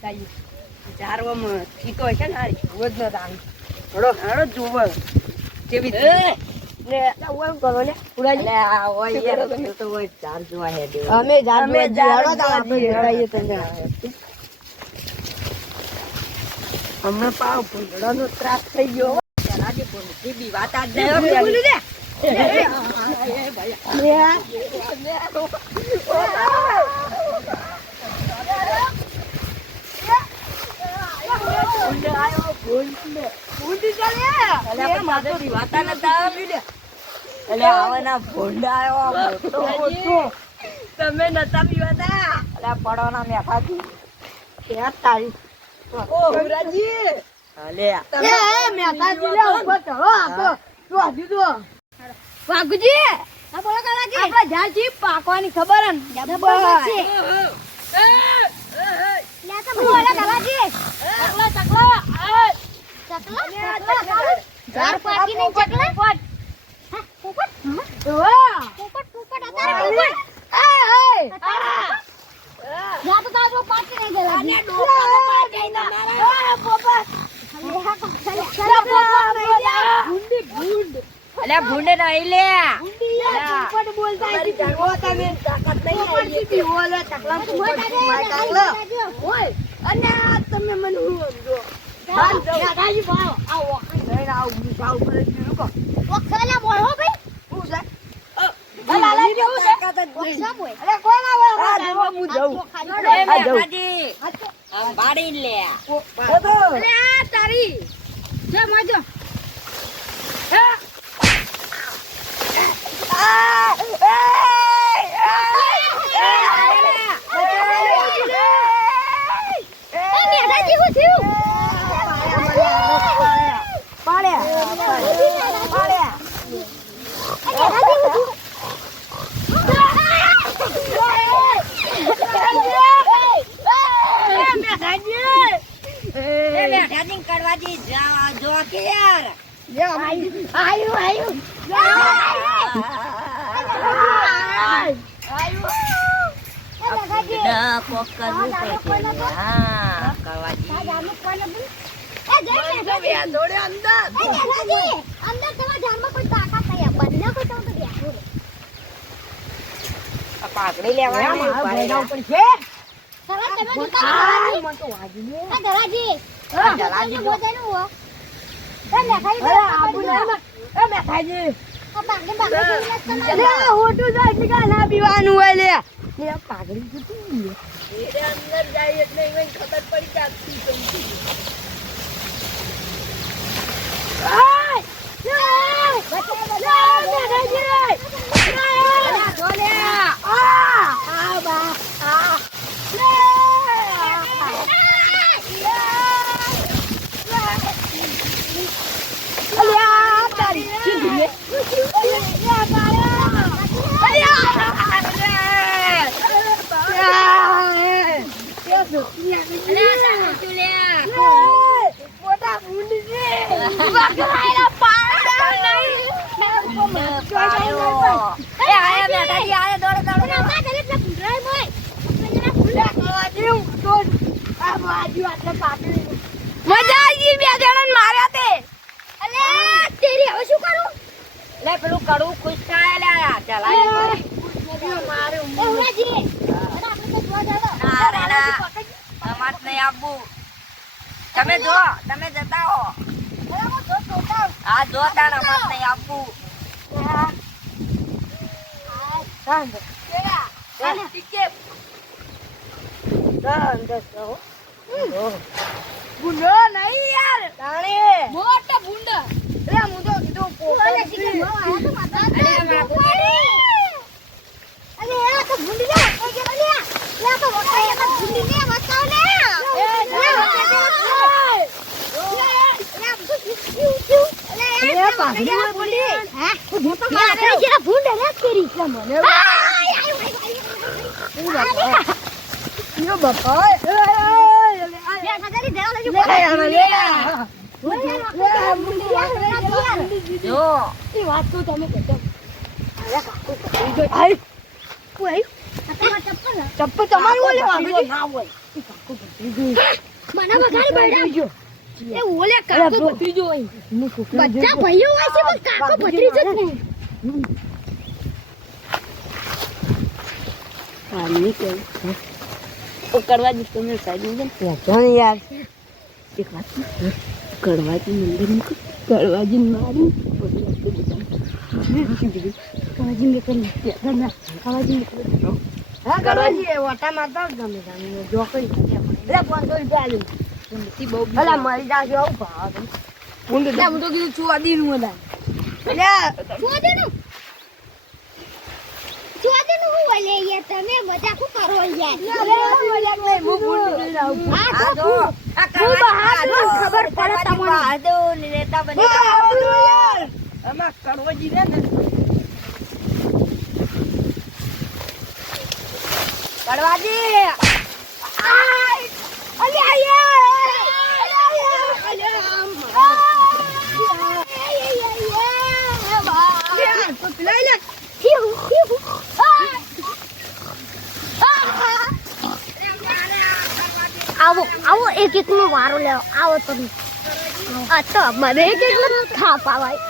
ચારવામાં થીતો છે ને હારી રોજ ન તાણી હડો હડો જોવો કેવી ને ઓમ કરો ને પુરાજી લે આ ઓય યાર તો ઓય ચાર જોવા હે દે અમે જાડો તો આપણે લડાઈએ તને અમે પાવ ભૂંડળાનો ત્રાસ થઈ ગયો આજે ભૂંડી બી વાત આજ દે બોલી દે એ ભાઈ તમે નતા પીવાતા પડવાના મેઠાથી તારી વાઘુજી આપડે ઝાડજી પાકવાની ખબર ભૂંડે નહીં લે બોલતા તમે મને તારી પાકડી લેવાની છે પીવાનું હોય લે પાઘડી અંદર જાય એટલે ખબર પડી જાતી મજા આવી બે જણ માર્યા તે અલે તેરી હવે શું કરું લે પેલું કડું ખુશ થાય લે ચલા મારે ઉમરાજી આપણે તો જોવા જાવ ના અમાર નહીં આપવું તમે જો તમે જતા હો આ જો તાણ અમાર નહીં આપવું સાંજ કેડા ટીકે સાંજ તો ભૂંડો નહીં યાર તાણે મોટો ભૂંડો એટલે હું તો કીધું પોપલે સીધો નો આયા તો માતા અરે આ તો ભૂંડી લે કોઈ કે લે લે તો વકાય તો ભૂંડી લે બતાવ લે લે પાઘડી ભૂંડી હા મોટો મારે જેરા ભૂંડે રે તેરી મને યો બાપા ચપ્પલ તમારી બોલે ના હોય મને વગાડી બેઠા એ ઓલે કાકો ભત્રીજો હોય બધા ભાઈઓ હોય છે પણ કાકો ભત્રીજો જ નહીં આની કે ઓ કરવા દી તમે સાઈડ માં જાન યાર એક વાત કરવાજી મંદિર में કરવાજી મારી કરવાજી में कर करवाजी में હા કરવાજી ઓટા મારતા ગમે ગમે જો કઈ એટલે 500 રૂપિયા આલી તી બહુ ભલા મરી જાજો આવું ભાવ હું તો કીધું છુઆદી નું મલા એટલે છુઆદી નું હું લે યાર તમે મજા કો કરો યાર ખબર પડે તમને આદો નેતા બની આમાં કરવાજી ને કરવાજી આવો આવો એક એક નો વારો લેવો આવો તમે આ તો મને એક એક નો થાપ આવાય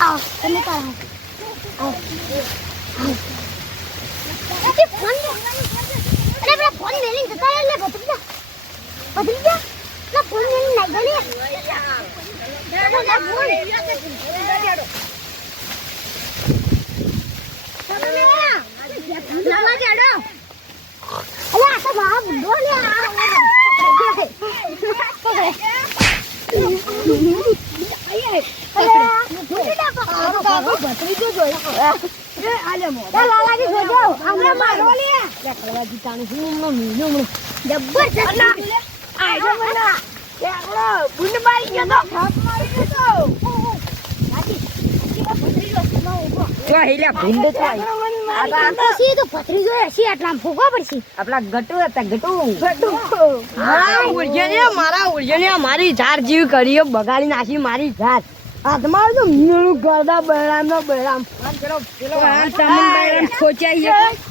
આવો તમે કાઢો આવો અરે ફોન અરે બરા ફોન મેલી જતા લે ભત્રીજા ના ફોન મેલી ના ગલે મારી ઝાડ જેવી કરી બગાડી નાખી મારી ઝાડ હાથમાં તો મીણું ગરદા બળરામ નો બળરામ ખોચાઈ જાય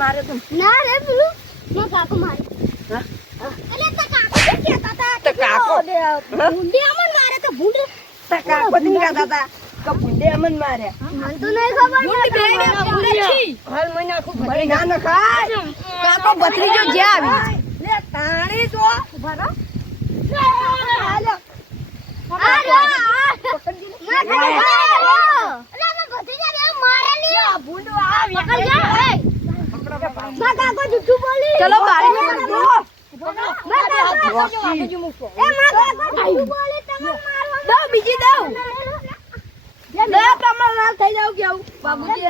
મારે તો ના રે પેલું ના કાકો મારે કાકો ભૂંડે અમન મારે તો ભૂંડે કાકો દિન ગાતા હતા કે ભૂંડે અમન મારે મન તો નહીં ખબર ભૂંડે હાલ મને આખું ભરી ના નખાય કાકો ભત્રીજો જે આવી લે તાણી તો ભરો હાલો ચલો બારી માં બીજી દઉં થઈ જાવ કેવું બાબુજી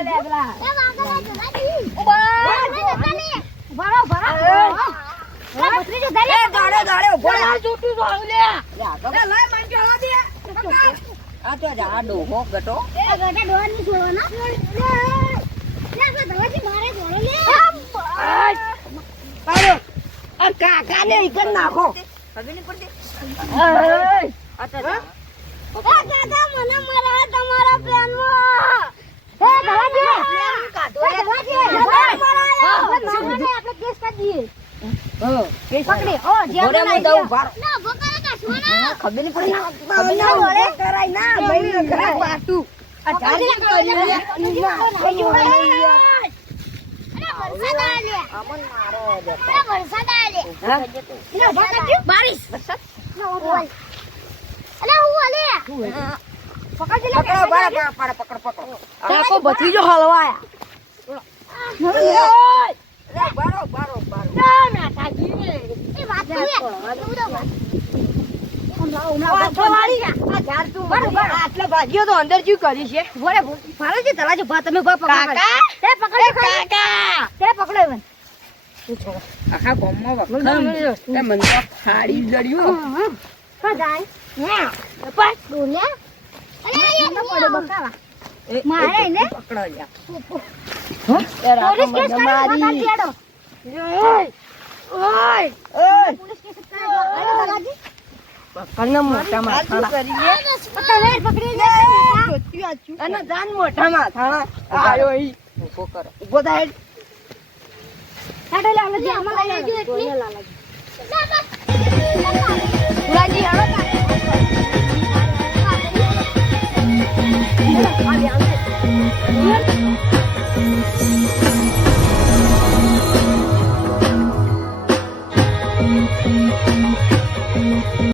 કાકા ને નાખો તમારા પ્લાન પકડજે લે. પકડો બરાબર પકડો. તાકો ભત્રીજો હલવાયા. બરાબર. ના નાટાજી. એ વાત છે. આટલા ભાગ્યો તો અંદર શું કરી છે? આખા ગામમાં વખમ. તે મને તો ફાડી જડ્યું. એ મારે ને? પકડો લ્યા. પોલીસ કેસ મારી. પકડને મોટા માથાના. અને જાન મોટા માથાના. આયો ઈ. ઊભો કરો. ઊભો થાય. લાલાજી